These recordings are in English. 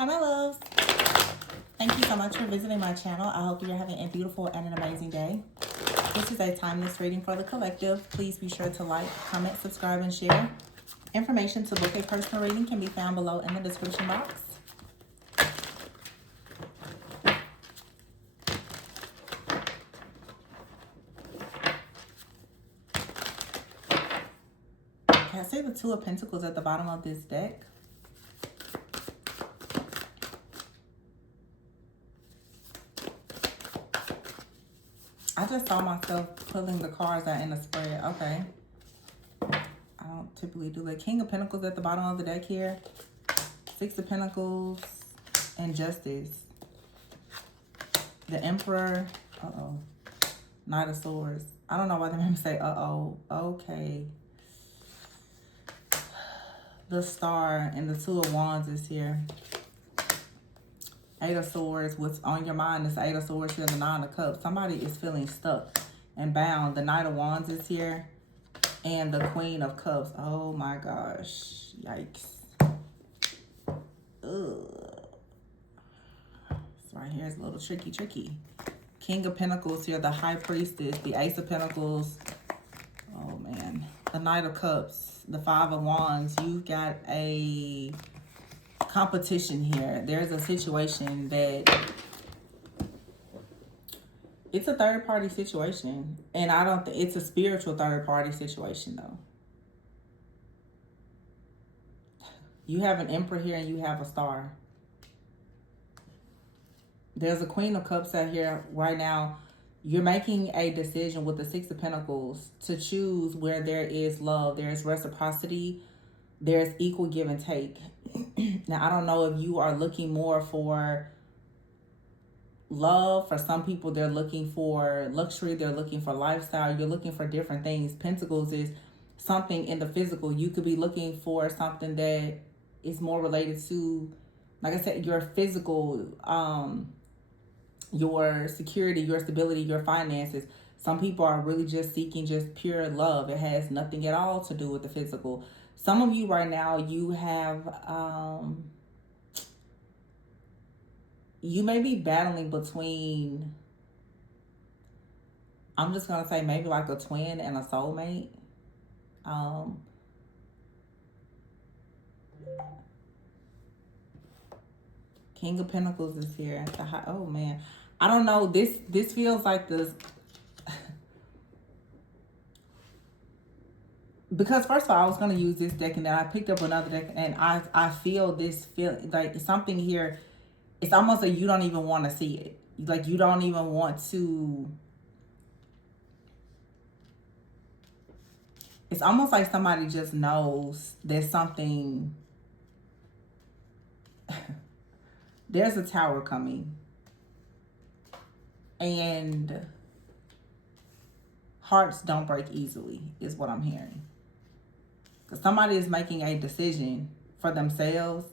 Hi, my loves. Thank you so much for visiting my channel. I hope you're having a beautiful and an amazing day. This is a timeless reading for the collective. Please be sure to like, comment, subscribe, and share. Information to book a personal reading can be found below in the description box. Okay, I see the Two of Pentacles at the bottom of this deck. I just saw myself pulling the cards out in a spread. Okay. I don't typically do that. King of Pentacles at the bottom of the deck here. Six of Pentacles and Justice. The Emperor. Uh-oh. Knight of Swords. I don't know why they made me say uh-oh. Okay. The Star and the Two of Wands is here. Eight of Swords. What's on your mind is the Eight of Swords here and the Nine of Cups. Somebody is feeling stuck and bound. The Knight of Wands is here. And the Queen of Cups. Oh my gosh. Yikes. Ugh. This right here is a little tricky. King of Pentacles here. The High Priestess. The Ace of Pentacles. Oh man. The Knight of Cups. The Five of Wands. You've got a competition here. There's a situation that it's a third party situation, and I don't think it's a spiritual third party situation though. You have an Emperor here and you have a Star. There's a Queen of Cups out here right now. You're making a decision with the Six of Pentacles to choose where there is love, there's reciprocity, there's equal give and take. Now, I don't know if you are looking more for love. For some people, they're looking for luxury. They're looking for lifestyle. You're looking for different things. Pentacles is something in the physical. You could be looking for something that is more related to, like I said, your physical, your security, your stability, your finances. Some people are really just seeking just pure love. It has nothing at all to do with the physical. Some of you right now, you have, you may be battling between, I'm just going to say maybe like a twin and a soulmate. King of Pentacles is here. Oh man. I don't know. This feels like this. Because first of all, I was going to use this deck and then I picked up another deck and I feel this like something here. It's almost like you don't even want to see it. Like you don't even want to. It's almost like somebody just knows there's something. There's a tower coming. And hearts don't break easily is what I'm hearing. Because somebody is making a decision for themselves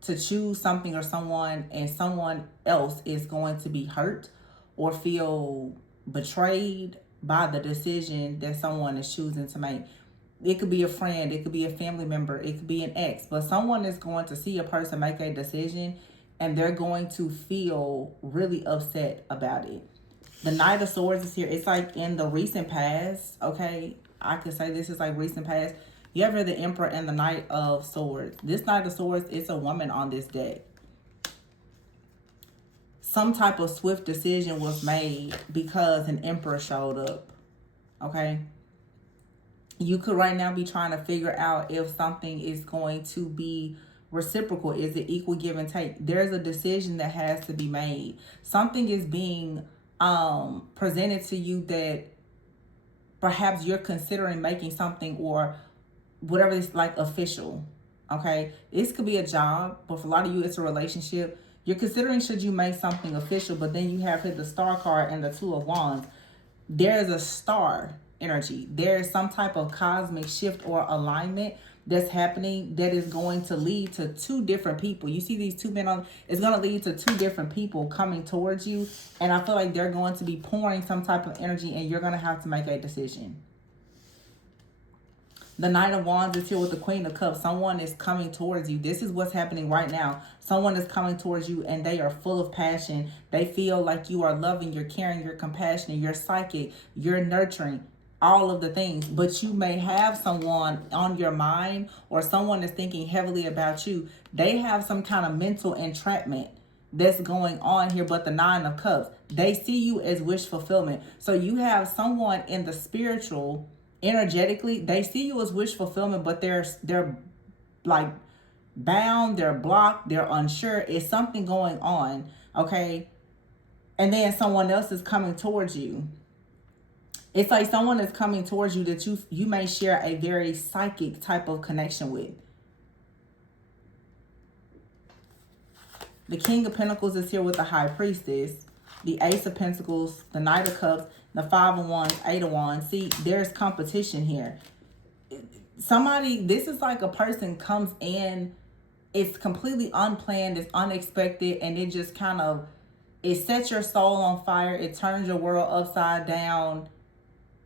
to choose something or someone, and someone else is going to be hurt or feel betrayed by the decision that someone is choosing to make. It could be a friend, it could be a family member, it could be an ex, but someone is going to see a person make a decision and they're going to feel really upset about it. The Knight of Swords is here. It's like in the recent past, okay? I could say this is like recent past. You have the Emperor and the Knight of Swords. This Knight of Swords is a woman on this deck. Some type of swift decision was made because an Emperor showed up, okay? You could right now be trying to figure out if something is going to be reciprocal. Is it equal give and take? There's a decision that has to be made. Something is being presented to you that perhaps you're considering making something or whatever is like official. Okay, this could be a job, but for a lot of you it's a relationship. You're considering should you make something official, but then you have hit the Star card and the Two of Wands. There's a star energy. There is some type of cosmic shift or alignment that's happening that is going to lead to two different people. You see these two men on, it's going to lead to two different people coming towards you. And I feel like they're going to be pouring some type of energy and you're going to have to make a decision. The Knight of Wands is here with the Queen of Cups. Someone is coming towards you. This is what's happening right now. Someone is coming towards you and they are full of passion. They feel like you are loving, you're caring, you're compassionate, you're psychic, you're nurturing, all of the things. But you may have someone on your mind, or someone is thinking heavily about you. They have some kind of mental entrapment that's going on here. But the Nine of Cups, they see you as wish fulfillment. So you have someone in the spiritual, energetically, they see you as wish fulfillment, but they're like bound, they're blocked, they're unsure. It's something going on, okay? And then someone else is coming towards you. It's like someone is coming towards you that you may share a very psychic type of connection with. The King of Pentacles is here with the High Priestess, the Ace of Pentacles, the Knight of Cups, the Five of Wands, Eight of Wands. See, there's competition here. Somebody, this is like a person comes in, it's completely unplanned, it's unexpected, and it just kind of, it sets your soul on fire. It turns your world upside down.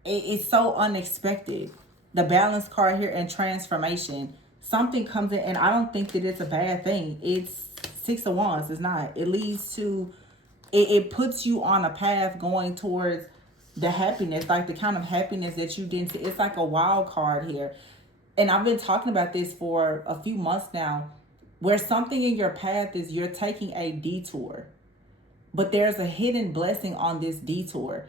It's so unexpected. The Balance card here and transformation. Something comes in, and I don't think that it's a bad thing. It's Six of Wands. It's not. It leads to, it puts you on a path going towards the happiness, like the kind of happiness that you didn't see. It's like a wild card here. And I've been talking about this for a few months now, where something in your path is you're taking a detour, but there's a hidden blessing on this detour.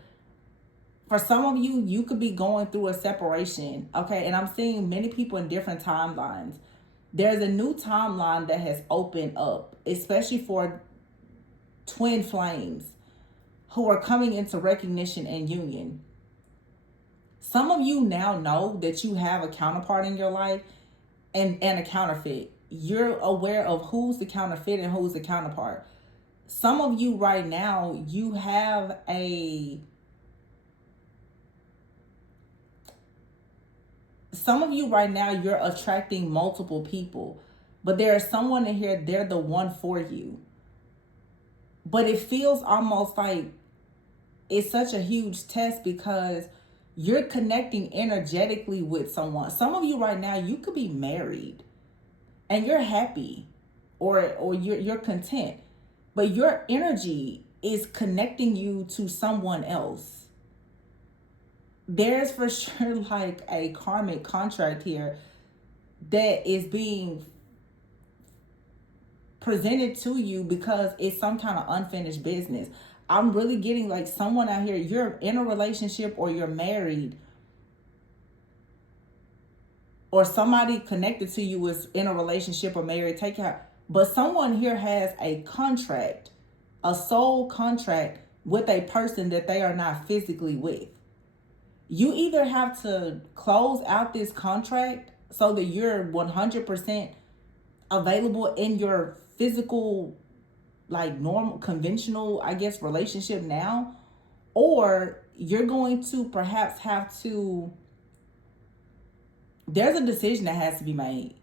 For some of you, you could be going through a separation, okay? And I'm seeing many people in different timelines. There's a new timeline that has opened up, especially for twin flames who are coming into recognition and union. Some of you now know that you have a counterpart in your life and a counterfeit. You're aware of who's the counterfeit and who's the counterpart. Some of you right now, you have some of you right now, you're attracting multiple people, but there's someone in here, they're the one for you. But it feels almost like it's such a huge test because you're connecting energetically with someone. Some of you right now, you could be married and you're happy or you're content, but your energy is connecting you to someone else. There's for sure like a karmic contract here that is being presented to you because it's some kind of unfinished business. I'm really getting like someone out here, you're in a relationship or you're married, or somebody connected to you is in a relationship or married, take out. But someone here has a contract, a soul contract with a person that they are not physically with. You either have to close out this contract so that you're 100% available in your physical, like normal, conventional, I guess, relationship now, or you're going to perhaps have to, there's a decision that has to be made.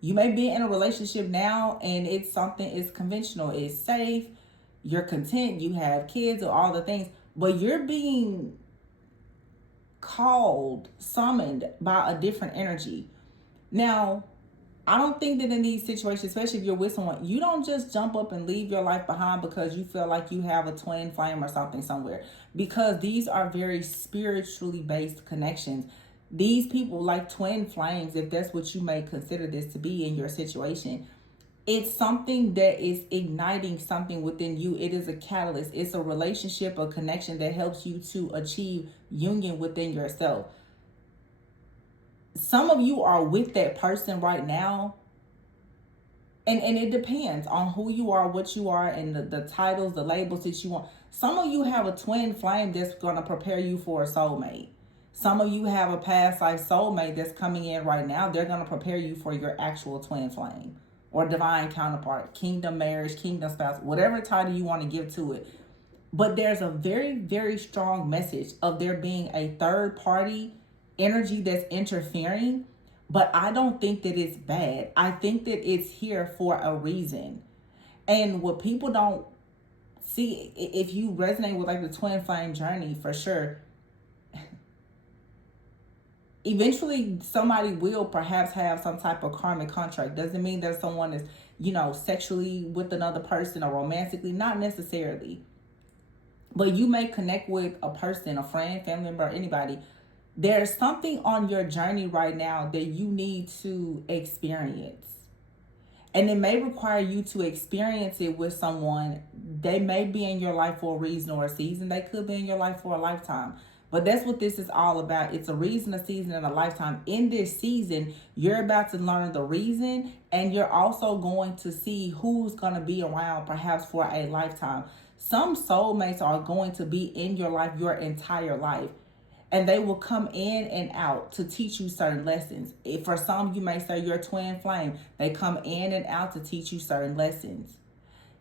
You may be in a relationship now and it's something, it's conventional, it's safe, you're content, you have kids or all the things, but you're being called, summoned by a different energy. Now, I don't think that in these situations, especially if you're with someone, you don't just jump up and leave your life behind because you feel like you have a twin flame or something somewhere. Because these are very spiritually based connections. These people, like twin flames, if that's what you may consider this to be in your situation, it's something that is igniting something within you. It is a catalyst. It's a relationship, a connection that helps you to achieve union within yourself. Some of you are with that person right now, and it depends on who you are, what you are, and the titles, the labels that you want. Some of you have a twin flame that's going to prepare you for a soulmate. Some of you have a past life soulmate that's coming in right now. They're going to prepare you for your actual twin flame or divine counterpart, kingdom marriage, kingdom spouse, whatever title you want to give to it. But there's a very, very strong message of there being a third party energy that's interfering, but I don't think that it's bad. I think that it's here for a reason. And what people don't see, if you resonate with like the twin flame journey, for sure, eventually somebody will perhaps have some type of karmic contract. Doesn't mean that someone is, sexually with another person or romantically, not necessarily. But you may connect with a person, a friend, family member, anybody. There's something on your journey right now that you need to experience. And it may require you to experience it with someone. They may be in your life for a reason or a season. They could be in your life for a lifetime. But that's what this is all about. It's a reason, a season, and a lifetime. In this season, you're about to learn the reason, and you're also going to see who's going to be around perhaps for a lifetime. Some soulmates are going to be in your life your entire life. And they will come in and out to teach you certain lessons. For some, you may say your twin flame. They come in and out to teach you certain lessons.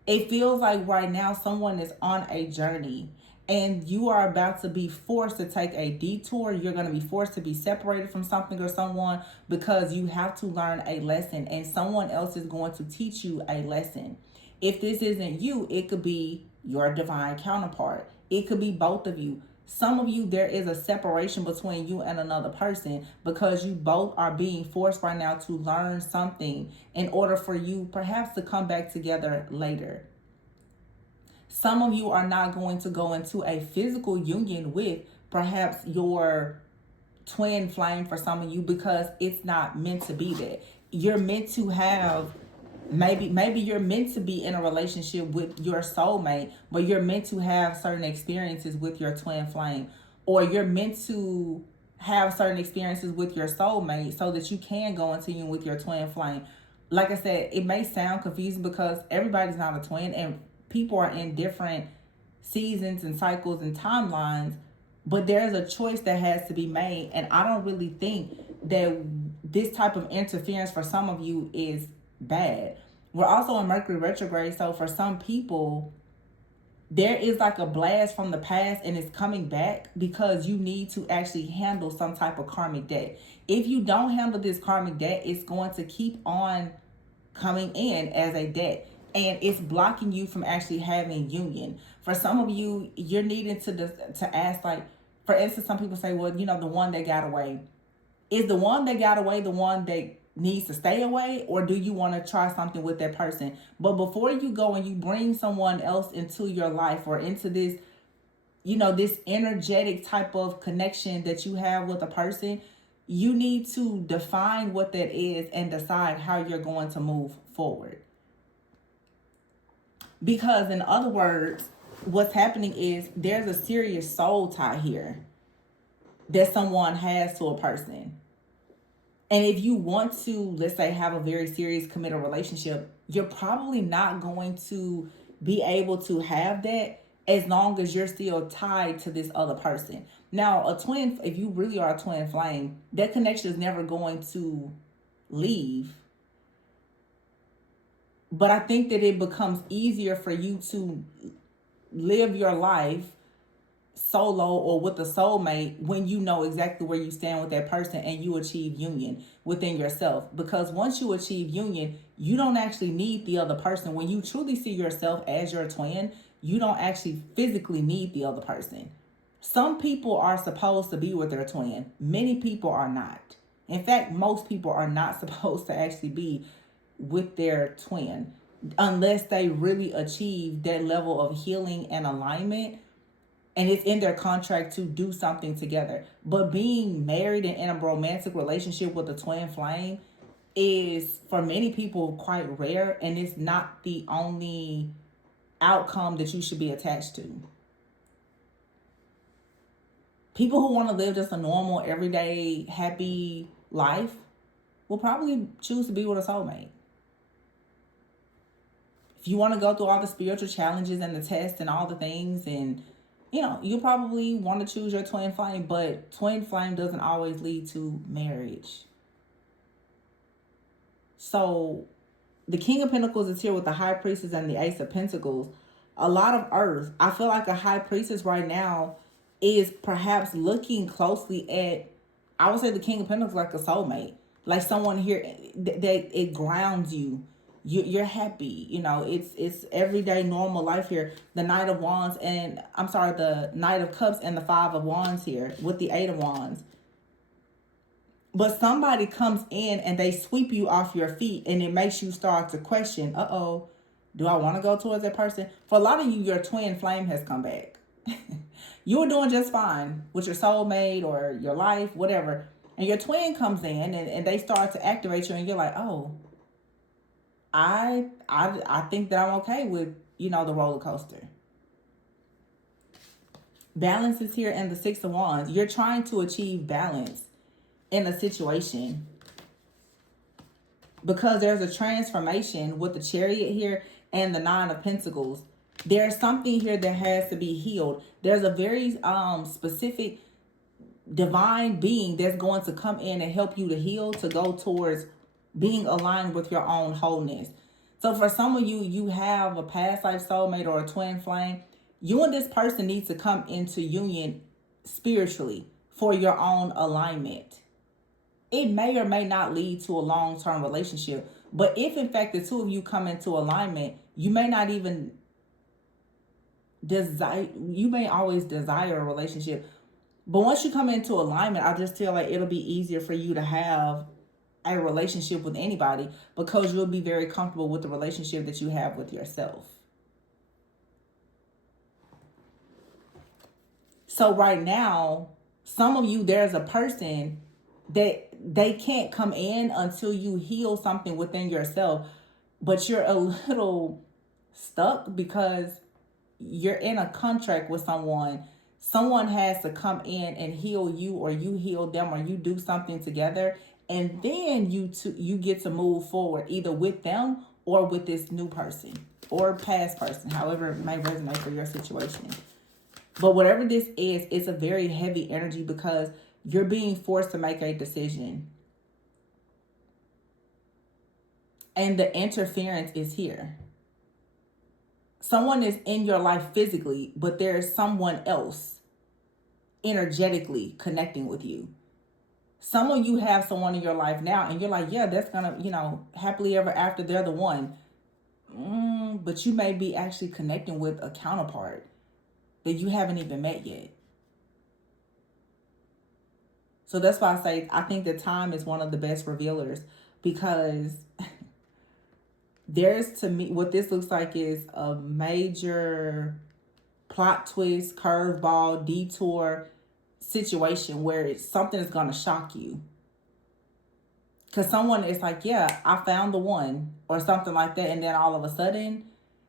It feels like right now someone is on a journey and you are about to be forced to take a detour. You're going to be forced to be separated from something or someone because you have to learn a lesson, and someone else is going to teach you a lesson. If this isn't you, it could be your divine counterpart. It could be both of you. Some of you, there is a separation between you and another person because you both are being forced right now to learn something in order for you perhaps to come back together later. Some of you are not going to go into a physical union with perhaps your twin flame for some of you because it's not meant to be that. You're meant to have maybe you're meant to be in a relationship with your soulmate, but you're meant to have certain experiences with your twin flame, or you're meant to have certain experiences with your soulmate so that you can go into union with your twin flame. Like I said, it may sound confusing because everybody's not a twin and people are in different seasons and cycles and timelines, but there's a choice that has to be made. And I don't really think that this type of interference for some of you is bad. We're also in Mercury retrograde, so for some people there is like a blast from the past and it's coming back because you need to actually handle some type of karmic debt. If you don't handle this karmic debt, it's going to keep on coming in as a debt, and it's blocking you from actually having union. For some of you, you're needing to ask, like, for instance, some people say, well, the one that got away. Is the one that got away the one that needs to stay away, or do you want to try something with that person? But before you go and you bring someone else into your life or into this, this energetic type of connection that you have with a person, you need to define what that is and decide how you're going to move forward. Because in other words, what's happening is there's a serious soul tie here that someone has to a person. And if you want to, let's say, have a very serious committed relationship, you're probably not going to be able to have that as long as you're still tied to this other person. Now, if you really are a twin flame, that connection is never going to leave. But I think that it becomes easier for you to live your life solo or with a soulmate when you know exactly where you stand with that person and you achieve union within yourself. Because once you achieve union, you don't actually need the other person. When you truly see yourself as your twin, you don't actually physically need the other person. Some people are supposed to be with their twin. Many people are not. In fact, most people are not supposed to actually be with their twin unless they really achieve that level of healing and alignment, and it's in their contract to do something together. But being married and in a romantic relationship with a twin flame is, for many people, quite rare, and it's not the only outcome that you should be attached to. People who want to live just a normal, everyday, happy life will probably choose to be with a soulmate. If you want to go through all the spiritual challenges and the tests and all the things, and you probably want to choose your twin flame, but twin flame doesn't always lead to marriage. So the King of Pentacles is here with the High Priestess and the Ace of Pentacles. A lot of earth. I feel like a High Priestess right now is perhaps looking closely at, I would say, the King of Pentacles like a soulmate. Like someone here that it grounds you. You're happy, it's everyday normal life here. The Knight of Wands the Knight of Cups and the Five of Wands here with the Eight of Wands. But somebody comes in and they sweep you off your feet, and it makes you start to question, uh-oh, do I want to go towards that person? For a lot of you, your twin flame has come back. You were doing just fine with your soulmate or your life, whatever. And your twin comes in and they start to activate you, and you're like, oh, I think that I'm okay with, the roller coaster. Balance is here in the Six of Wands. You're trying to achieve balance in a situation because there's a transformation with the Chariot here and the Nine of Pentacles. There's something here that has to be healed. There's a very specific divine being that's going to come in and help you to heal, to go towards being aligned with your own wholeness. So for some of you, you have a past life soulmate or a twin flame. You and this person need to come into union spiritually for your own alignment. It may or may not lead to a long-term relationship, but if in fact the two of you come into alignment, you may not even desire, you may always desire a relationship, but once you come into alignment, I just feel like it'll be easier for you to have a relationship with anybody because you'll be very comfortable with the relationship that you have with yourself. So right now, some of you, there's a person that they can't come in until you heal something within yourself, but you're a little stuck because you're in a contract with someone. Someone has to come in and heal you, or you heal them, or you do something together, and then you get to move forward either with them or with this new person or past person, however it may resonate for your situation. But whatever this is, it's a very heavy energy because you're being forced to make a decision. And the interference is here. Someone is in your life physically, but there's someone else energetically connecting with you. Some of you have someone in your life now and you're like, yeah, that's gonna, happily ever after, they're the one. But you may be actually connecting with a counterpart that you haven't even met yet. So that's why I say I think that time is one of the best revealers, because there's, to me, what this looks like is a major plot twist, curveball, detour situation where something is going to shock you. Because someone is like, yeah, I found the one, or something like that. And then all of a sudden,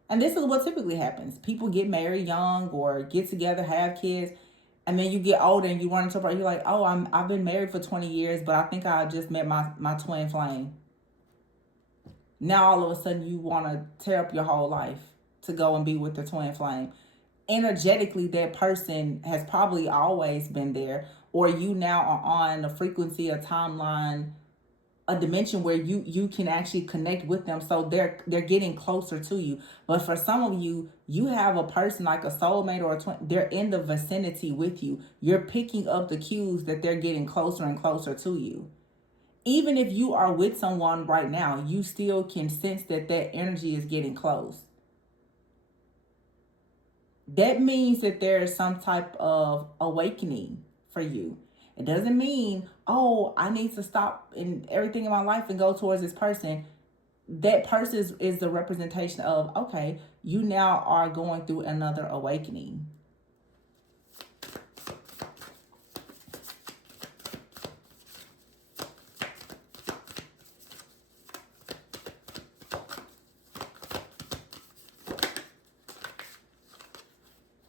and this is what typically happens. People get married young or get together, have kids. And then you get older and you run into a part, you're like, oh, I've been married for 20 years, but I think I just met my twin flame. Now all of a sudden you want to tear up your whole life to go and be with the twin flame. Energetically, that person has probably always been there, or you now are on a frequency, a timeline, a dimension where you can actually connect with them, so they're getting closer to you. But for some of you, you have a person like a soulmate or a twin, they're in the vicinity with you. You're picking up the cues that they're getting closer and closer to you. Even if you are with someone right now, you still can sense that energy is getting close. That means that there is some type of awakening for you. It doesn't mean, oh, I need to stop in everything in my life and go towards this person. That person is the representation of, okay, you now are going through another awakening.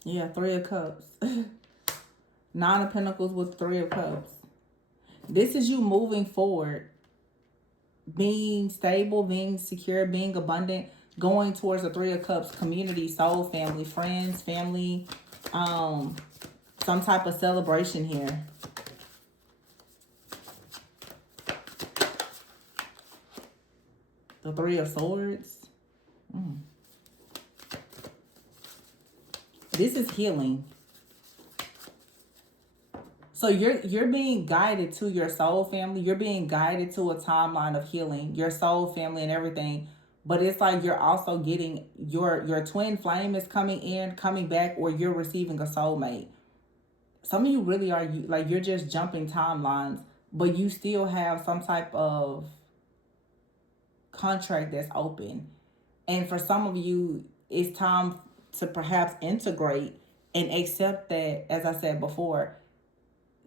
Yeah, Three of Cups. Nine of Pentacles with Three of Cups. This is you moving forward, being stable, being secure, being abundant, going towards the Three of Cups, community, soul, family, friends, family, some type of celebration here. The Three of Swords. This is healing. So you're being guided to your soul family. You're being guided to a timeline of healing, your soul family and everything. But it's like you're also getting your twin flame is coming in, coming back, or you're receiving a soulmate. Some of you really are, like, you're just jumping timelines, but you still have some type of contract that's open. And for some of you, it's time to perhaps integrate and accept that, as I said before,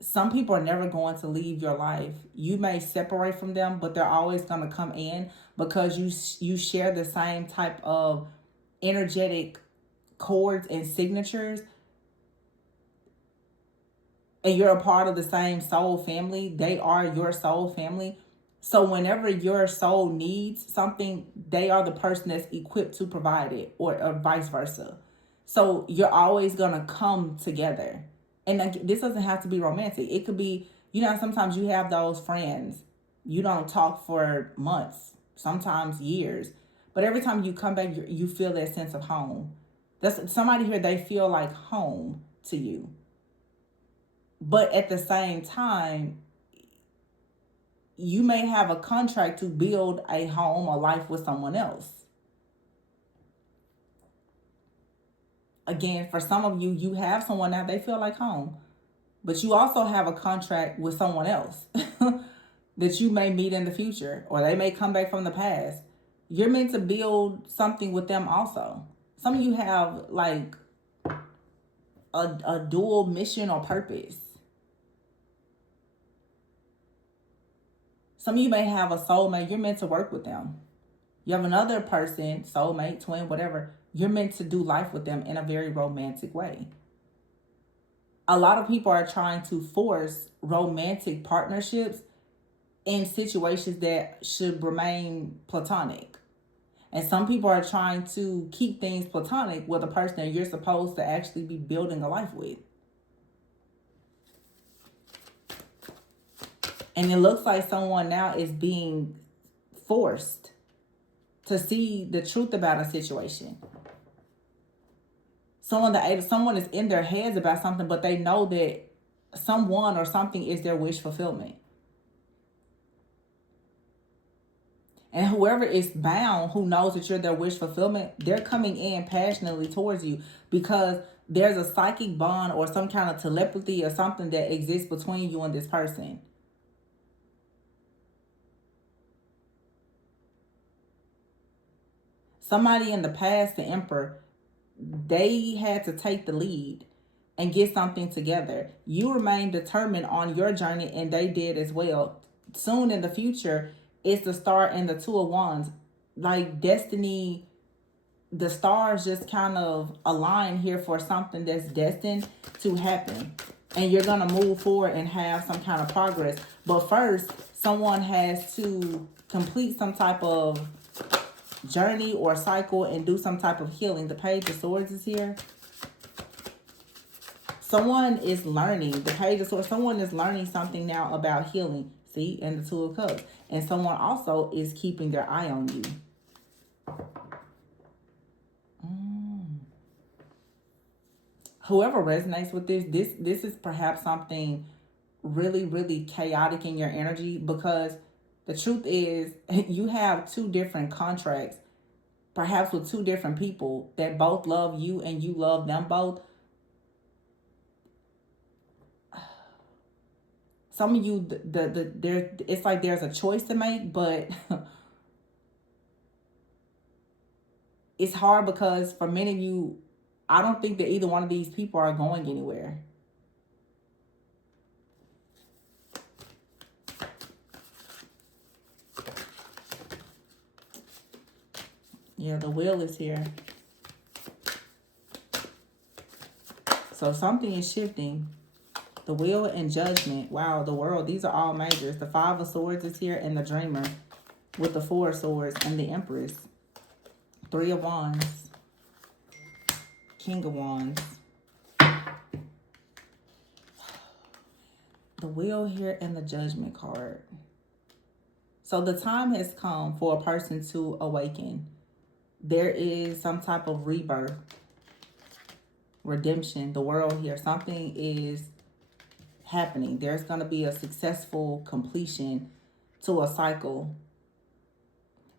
some people are never going to leave your life. You may separate from them, but they're always going to come in because you share the same type of energetic chords and signatures, and you're a part of the same soul family. They are your soul family. So whenever your soul needs something, they are the person that's equipped to provide it, or vice versa. So you're always going to come together. And this doesn't have to be romantic. It could be, sometimes you have those friends. You don't talk for months, sometimes years. But every time you come back, you feel that sense of home. That's somebody here, they feel like home to you. But at the same time, you may have a contract to build a home, a life with someone else. Again, for some of you, you have someone now, they feel like home. But you also have a contract with someone else that you may meet in the future, or they may come back from the past. You're meant to build something with them also. Some of you have like a dual mission or purpose. Some of you may have a soulmate. You're meant to work with them. You have another person, soulmate, twin, whatever. You're meant to do life with them in a very romantic way. A lot of people are trying to force romantic partnerships in situations that should remain platonic. And some people are trying to keep things platonic with a person that you're supposed to actually be building a life with. And it looks like someone now is being forced to see the truth about a situation. Someone is in their heads about something, but they know that someone or something is their wish fulfillment. And whoever is bound, who knows that you're their wish fulfillment, they're coming in passionately towards you because there's a psychic bond or some kind of telepathy or something that exists between you and this person. Somebody in the past, the Emperor, they had to take the lead and get something together. You remain determined on your journey, and they did as well. Soon in the future, it's the Star and the Two of Wands. Like destiny, the stars just kind of align here for something that's destined to happen. And you're going to move forward and have some kind of progress. But first, someone has to complete some type of journey or cycle and do some type of healing. The Page of Swords is here. Someone is learning. The Page of Swords. Someone is learning something now about healing. See? And the Two of Cups. And someone also is keeping their eye on you. Whoever resonates with this is perhaps something really, really chaotic in your energy, because the truth is you have two different contracts, perhaps with two different people that both love you and you love them both. Some of you, it's like there's a choice to make, but it's hard because for many of you, I don't think that either one of these people are going anywhere. Yeah, the Wheel is here. So something is shifting. The Wheel and Judgment. Wow, the World. These are all majors. The Five of Swords is here, and the Dreamer with the Four of Swords and the Empress. Three of Wands. King of Wands. The Wheel here and the Judgment card. So the time has come for a person to awaken. There is some type of rebirth, redemption, the World here. Something is happening. There's going to be a successful completion to a cycle.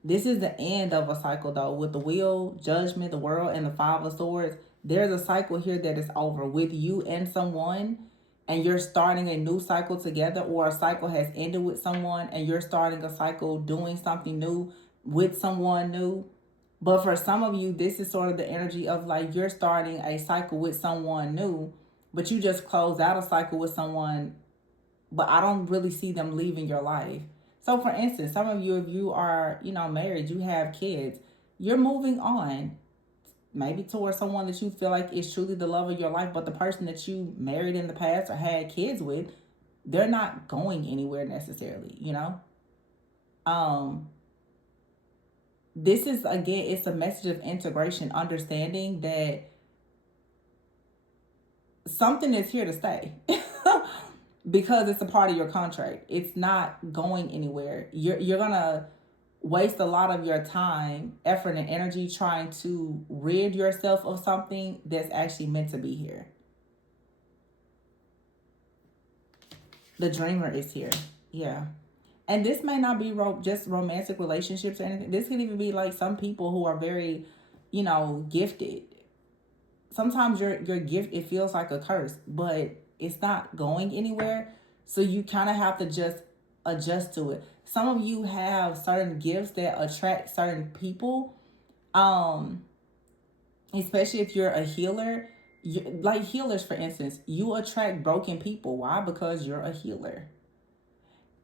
This is the end of a cycle, though. With the Wheel, Judgment, the World, and the Five of Swords, there's a cycle here that is over with you and someone, and you're starting a new cycle together, or a cycle has ended with someone and you're starting a cycle doing something new with someone new. But for some of you, this is sort of the energy of like you're starting a cycle with someone new, but you just closed out a cycle with someone, but I don't really see them leaving your life. So for instance, some of you, if you are, married, you have kids, you're moving on, maybe towards someone that you feel like is truly the love of your life, but the person that you married in the past or had kids with, they're not going anywhere necessarily, This is, again, it's a message of integration, understanding that something is here to stay. Because it's a part of your contract. It's not going anywhere. You're going to waste a lot of your time, effort, and energy trying to rid yourself of something that's actually meant to be here. The dreamer is here. Yeah. And this may not be just romantic relationships or anything. This could even be like some people who are very, gifted. Sometimes your gift, it feels like a curse, but it's not going anywhere. So you kind of have to just adjust to it. Some of you have certain gifts that attract certain people. Especially if you're a healer. Like healers, for instance, you attract broken people. Why? Because you're a healer.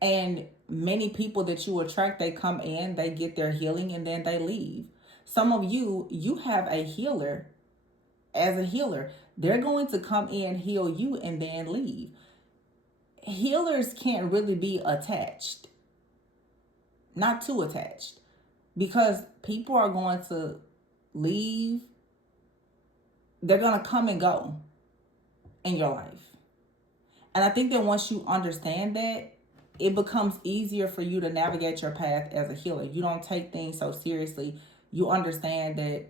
And many people that you attract, they come in, they get their healing, and then they leave. Some of you have a healer. As a healer, they're going to come in, heal you, and then leave. Healers can't really be attached. Not too attached. Because people are going to leave. They're going to come and go in your life. And I think that once you understand that, it becomes easier for you to navigate your path as a healer. You don't take things so seriously. You understand that,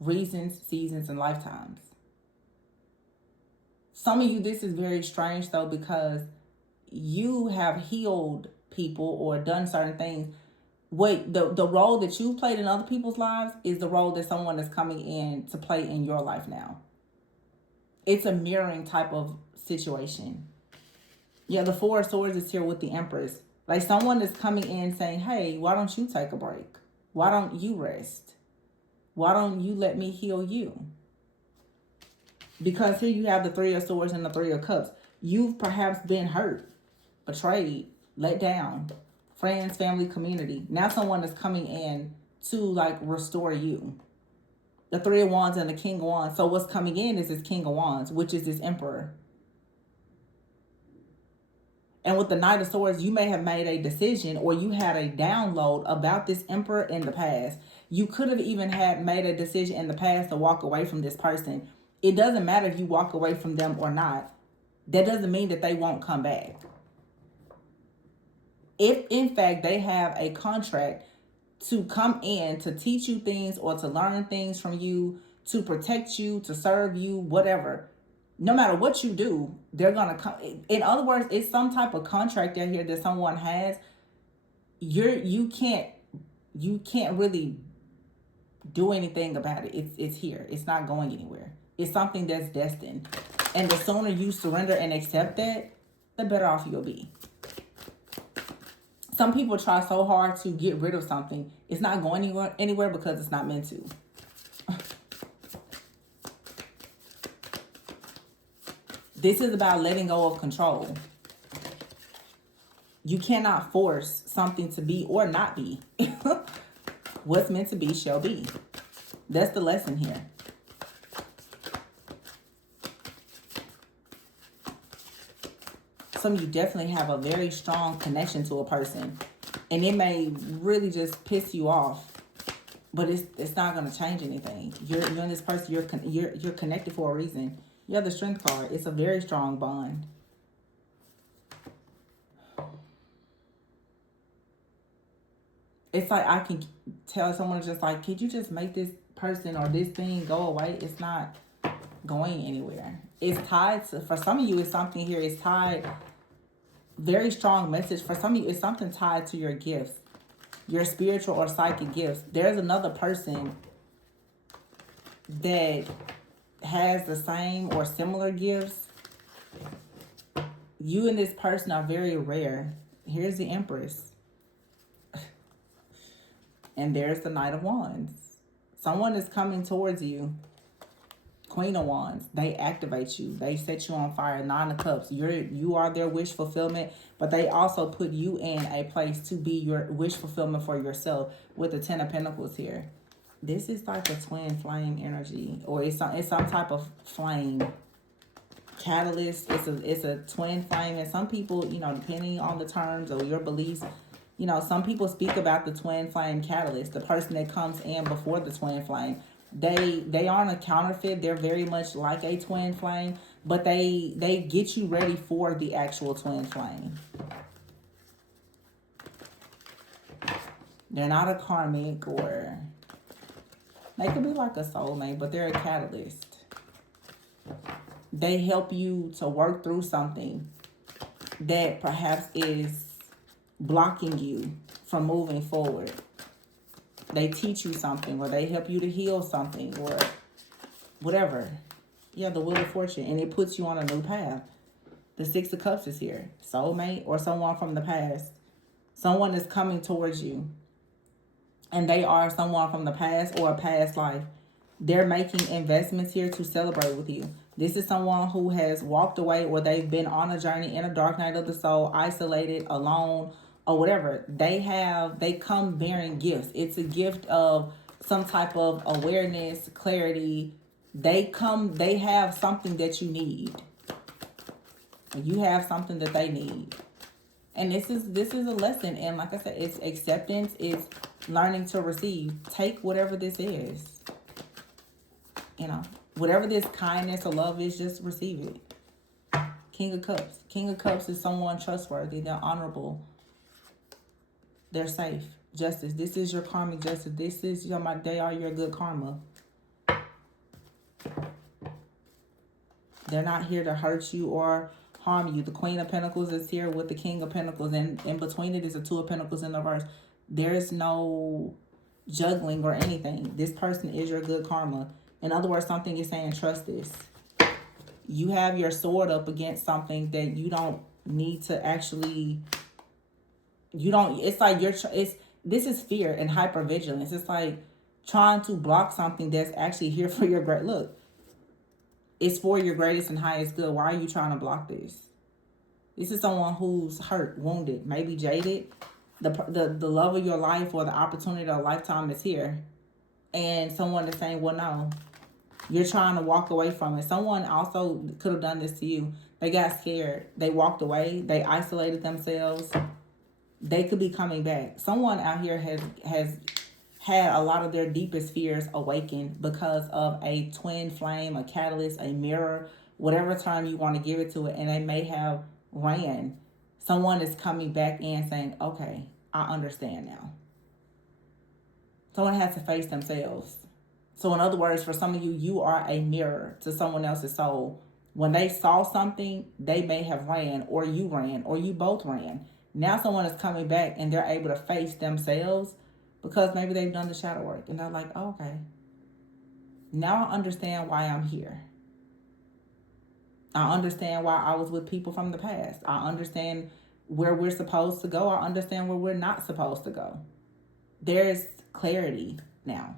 reasons, seasons, and lifetimes. Some of you, this is very strange though, because you have healed people or done certain things. Wait, the role that you've played in other people's lives is the role that someone is coming in to play in your life now. It's a mirroring type of situation. Yeah, the Four of Swords is here with the Empress. Like someone is coming in saying, hey, why don't you take a break? Why don't you rest? Why don't you let me heal you? Because here you have the Three of Swords and the Three of Cups. You've perhaps been hurt, betrayed, let down. Friends, family, community. Now someone is coming in to restore you. The Three of Wands and the King of Wands. So what's coming in is this King of Wands, which is this Emperor. And with the Knight of Swords, you may have made a decision or you had a download about this Emperor in the past. You could have even made a decision in the past to walk away from this person. It doesn't matter if you walk away from them or not. That doesn't mean that they won't come back. If, in fact, they have a contract to come in to teach you things or to learn things from you, to protect you, to serve you, whatever, no matter what you do, they're going to come. In other words, it's some type of contract out here that someone has. You can't really do anything about it. It's here. It's not going anywhere. It's something that's destined. And the sooner you surrender and accept that, the better off you'll be. Some people try so hard to get rid of something. It's not going anywhere because it's not meant to. This is about letting go of control. You cannot force something to be or not be. What's meant to be shall be. That's the lesson here. Some of you definitely have a very strong connection to a person. And it may really just piss you off. But it's not going to change anything. You're in this person, you're connected for a reason. You have the Strength card. It's a very strong bond. It's like I can tell someone just like, could you just make this person or this thing go away? It's not going anywhere. It's tied to, for some of you, it's something here. It's tied, very strong message. For some of you, it's something tied to your gifts, your spiritual or psychic gifts. There's another person that has the same or similar gifts, You and this person are very rare. Here's the Empress. And there's the Knight of Wands. Someone is coming towards you. Queen of Wands. They activate you. They set you on fire. Nine of Cups. You are their wish fulfillment, but they also put you in a place to be your wish fulfillment for yourself with the Ten of Pentacles here. This is like a twin flame energy, or it's some type of flame catalyst. It's a twin flame, and some people, you know, depending on the terms or your beliefs, you know, some people speak about the twin flame catalyst, the person that comes in before the twin flame. They aren't a counterfeit. They're very much like a twin flame, but they get you ready for the actual twin flame. They're not a karmic, or they could be like a soulmate, but they're a catalyst. They help you to work through something that perhaps is blocking you from moving forward. They teach you something, or they help you to heal something, or whatever. Yeah, the Wheel of Fortune, and it puts you on a new path. The Six of Cups is here. Soulmate or someone from the past. Someone is coming towards you, and they are someone from the past or a past life. They're making investments here to celebrate with you. This is someone who has walked away, or they've been on a journey in a dark night of the soul, isolated, alone, or whatever. They come bearing gifts. It's a gift of some type of awareness, clarity. They have something that you need. You have something that they need. And this is a lesson. And like I said, it's acceptance. It's learning to receive. Take whatever this is. You know, whatever this kindness or love is, just receive it. King of Cups. King of Cups is someone trustworthy. They're honorable. They're safe. Justice. This is your karmic justice. This is they are your good karma. They're not here to hurt you or harm you. The Queen of Pentacles is here with the King of Pentacles, and in between it is the Two of Pentacles in the reverse. There's no juggling or anything. This person is your good karma. In other words, something is saying, trust this. You have your sword up against something that you don't need to actually... it's like this is fear and hypervigilance. It's like trying to block something that's actually here for your great... Look, it's for your greatest and highest good. Why are you trying to block this? This is someone who's hurt, wounded, maybe jaded. The love of your life or the opportunity of a lifetime is here. And someone is saying, well, no. You're trying to walk away from it. Someone also could have done this to you. They got scared. They walked away. They isolated themselves. They could be coming back. Someone out here has had a lot of their deepest fears awakened because of a twin flame, a catalyst, a mirror, whatever term you want to give it to it, and they may have ran. Someone is coming back in saying, okay, I understand now. Someone has to face themselves. So in other words, for some of you, you are a mirror to someone else's soul. When they saw something, they may have ran, or you both ran. Now someone is coming back and they're able to face themselves because maybe they've done the shadow work. And they're like, oh, okay, now I understand why I'm here. I understand why I was with people from the past. I understand where we're supposed to go. I understand where we're not supposed to go. There's clarity now.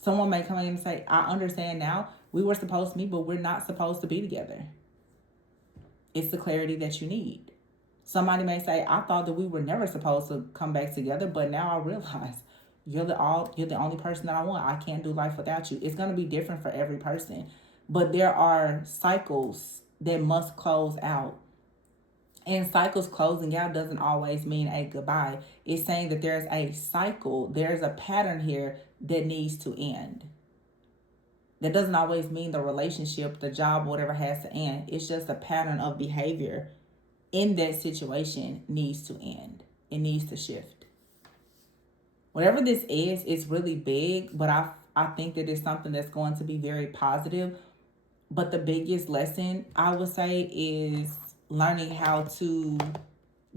Someone may come in and say, I understand now. We were supposed to meet, but we're not supposed to be together. It's the clarity that you need. Somebody may say, I thought that we were never supposed to come back together, but now I realize you're the only person that I want. I can't do life without you. It's going to be different for every person. But there are cycles that must close out. And cycles closing out doesn't always mean a goodbye. It's saying that there's a cycle, there's a pattern here that needs to end. That doesn't always mean the relationship, the job, whatever has to end. It's just a pattern of behavior in that situation needs to end. It needs to shift. Whatever this is, it's really big, but I think that it's something that's going to be very positive. But the biggest lesson, I would say, is learning how to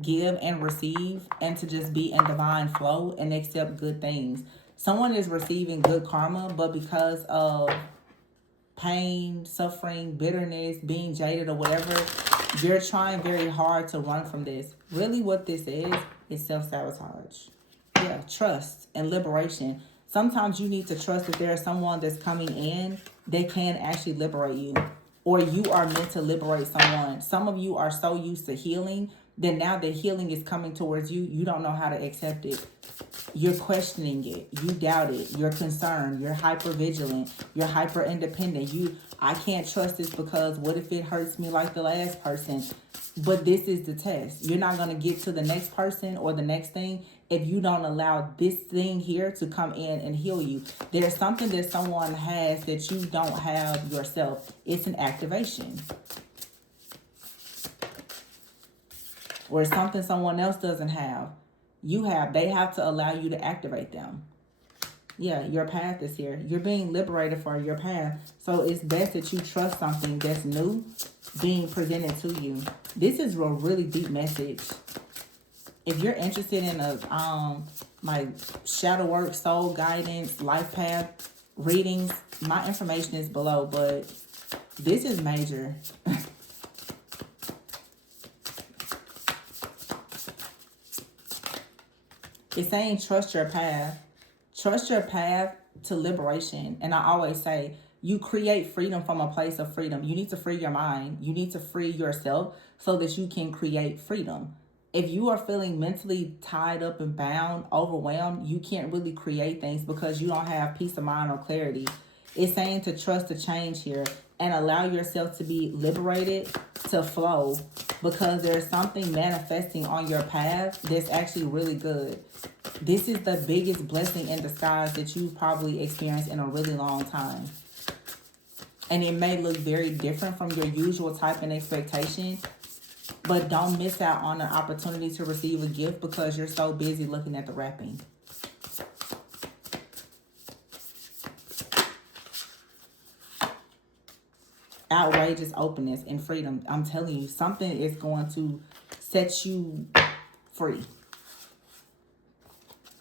give and receive and to just be in divine flow and accept good things. Someone is receiving good karma, but because of pain, suffering, bitterness, being jaded, or whatever, you're trying very hard to run from this. Really what this is self-sabotage. Yeah, trust and liberation. Sometimes you need to trust that there is someone that's coming in that can actually liberate you. Or you are meant to liberate someone. Some of you are so used to healing that now that healing is coming towards you, you don't know how to accept it. You're questioning it. You doubt it. You're concerned. You're hyper vigilant. You're hyper independent. I can't trust this because what if it hurts me like the last person? But this is the test. You're not going to get to the next person or the next thing if you don't allow this thing here to come in and heal you. There's something that someone has that you don't have yourself. It's an activation. Or something someone else doesn't have. You have. They have to allow you to activate them. Yeah, your path is here. You're being liberated for your path. So it's best that you trust something that's new being presented to you. This is a really deep message. If you're interested in my shadow work, soul guidance, life path readings, my information is below, but this is major. It's saying trust your path. Trust your path to liberation. And I always say, you create freedom from a place of freedom. You need to free your mind. You need to free yourself so that you can create freedom. If you are feeling mentally tied up and bound, overwhelmed, you can't really create things because you don't have peace of mind or clarity. It's saying to trust the change here and allow yourself to be liberated, to flow, because there's something manifesting on your path that's actually really good. This is the biggest blessing in disguise that you've probably experienced in a really long time. And it may look very different from your usual type and expectation, but don't miss out on an opportunity to receive a gift because you're so busy looking at the wrapping. Outrageous openness and freedom. I'm telling you, something is going to set you free.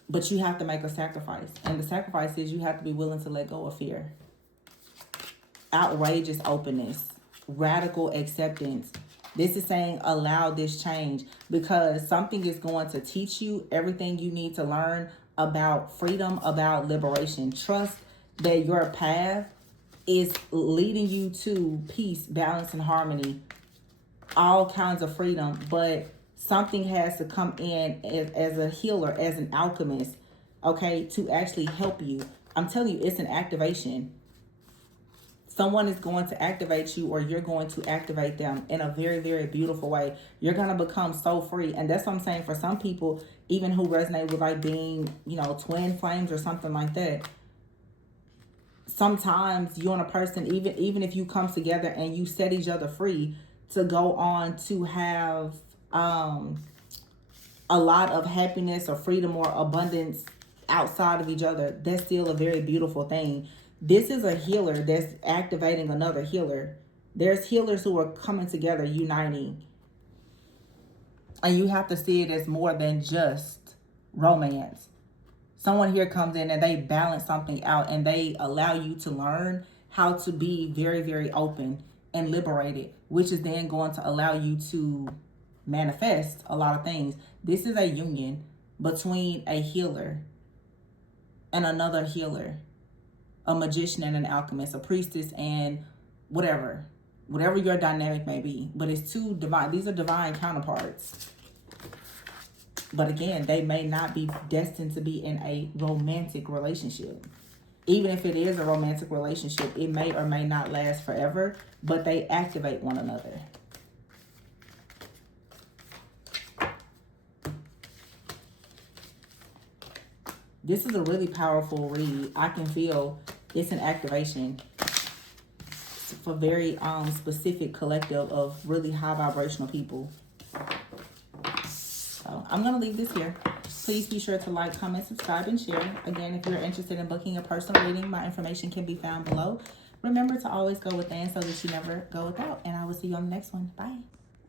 But you have to make a sacrifice. And the sacrifice is you have to be willing to let go of fear. Outrageous openness. Radical acceptance. This is saying allow this change because something is going to teach you everything you need to learn about freedom, about liberation. Trust that your path is leading you to peace, balance, and harmony. All kinds of freedom, but something has to come in as a healer, as an alchemist, okay, to actually help you. I'm telling you, it's an activation. Someone is going to activate you or you're going to activate them in a very, very beautiful way. You're going to become so free. And that's what I'm saying for some people, even who resonate with like being, twin flames or something like that. Sometimes you and a person, even if you come together and you set each other free to go on to have a lot of happiness or freedom or abundance outside of each other, that's still a very beautiful thing. This is a healer that's activating another healer. There's healers who are coming together, uniting. And you have to see it as more than just romance. Someone here comes in and they balance something out and they allow you to learn how to be very, very open and liberated, which is then going to allow you to manifest a lot of things. This is a union between a healer and another healer, a magician and an alchemist, a priestess and whatever your dynamic may be. But it's two divine, these are divine counterparts. But again, they may not be destined to be in a romantic relationship. Even if it is a romantic relationship, it may or may not last forever, but they activate one another. This is a really powerful read. I can feel it's an activation for very specific collective of really high vibrational people. So I'm going to leave this here. Please be sure to like, comment, subscribe, and share. Again, if you're interested in booking a personal reading, my information can be found below. Remember to always go within so that you never go without. And I will see you on the next one. Bye.